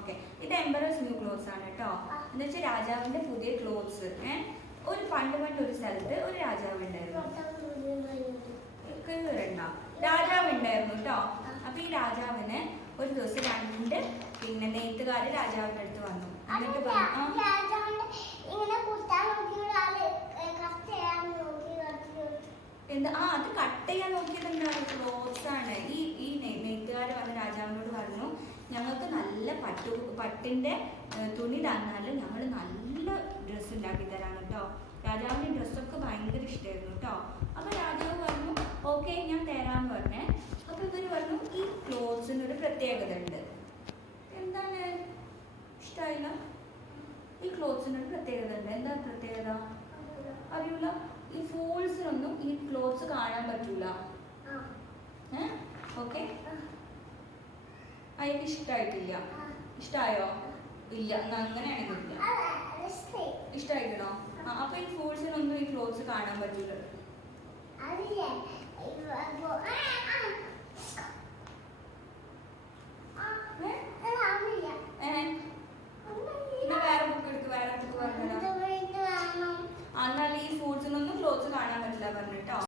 Okay. ഇത് emperors new clothes ആണ് കേട്ടോ. എന്ന് വെച്ചാൽ രാജാവിന്റെ പുതിയ ക്ലോത്ത്സ് ഏഹ് ഒരു പണ്ട് പണ്ട് ഒരു സ്ഥലത്ത് ഒരു രാജാവ് ഉണ്ടായിരുന്നു. രാജാവ് ഉണ്ടായിരുന്നു കേട്ടോ. അപ്പൊ ഈ രാജാവിന് ഒരു ദിവസം രണ്ട് പിന്നെ നെയ്ത്തുകാര് രാജാവിന്റെ അടുത്ത് വന്നു. എന്നിട്ട് പറഞ്ഞു എന്താ? ആ അത് കട്ട് ചെയ്യാൻ നോക്കിയത് ക്ലോത്ത്സ് ആണ് ഈ ഈ നെ- നെയ്ത്തുകാര് വന്ന രാജാവിനോട് പറഞ്ഞു ഞങ്ങൾക്ക് നല്ല പട്ടു പട്ടിന്റെ തുണി തന്നാൽ ഞങ്ങൾ നല്ല ഡ്രസ്സ് ഉണ്ടാക്കി തരാം കേട്ടോ. രാജാവിന്റെ ഡ്രസ്സൊക്കെ ഭയങ്കര ഇഷ്ടമായിരുന്നു കേട്ടോ. അപ്പോൾ രാജാവ് പറഞ്ഞു ഓക്കെ ഞാൻ തരാമെന്ന് പറഞ്ഞേ. അപ്പോൾ ഇവർ പറഞ്ഞു ഈ ക്ലോത്ത്സിന് ഒരു പ്രത്യേകത ഉണ്ട്. എന്താണ്? ഇഷ്ടമായില്ല ഈ ക്ലോത്ത്സിന് ഒരു പ്രത്യേകത ഉണ്ട്. എന്താ പ്രത്യേകത? അറിയില്ല അയക്ക് ഇഷ്ടമായിട്ടില്ല ഇഷ്ടമായോ ഇല്ല. അങ്ങനെയാണെങ്കിൽ ഇല്ല ഇഷ്ടമായിക്കണോ ആ അപ്പൊ ഈ ഫ്രൂട്ട്സിനൊന്നും ഈ ക്ലോത്ത്സ് കാണാൻ പറ്റില്ല എന്നാൽ ഈ ഫ്രൂട്ട്സിനൊന്നും ക്ലോത്ത്സ് കാണാൻ പറ്റില്ല പറഞ്ഞിട്ടോ.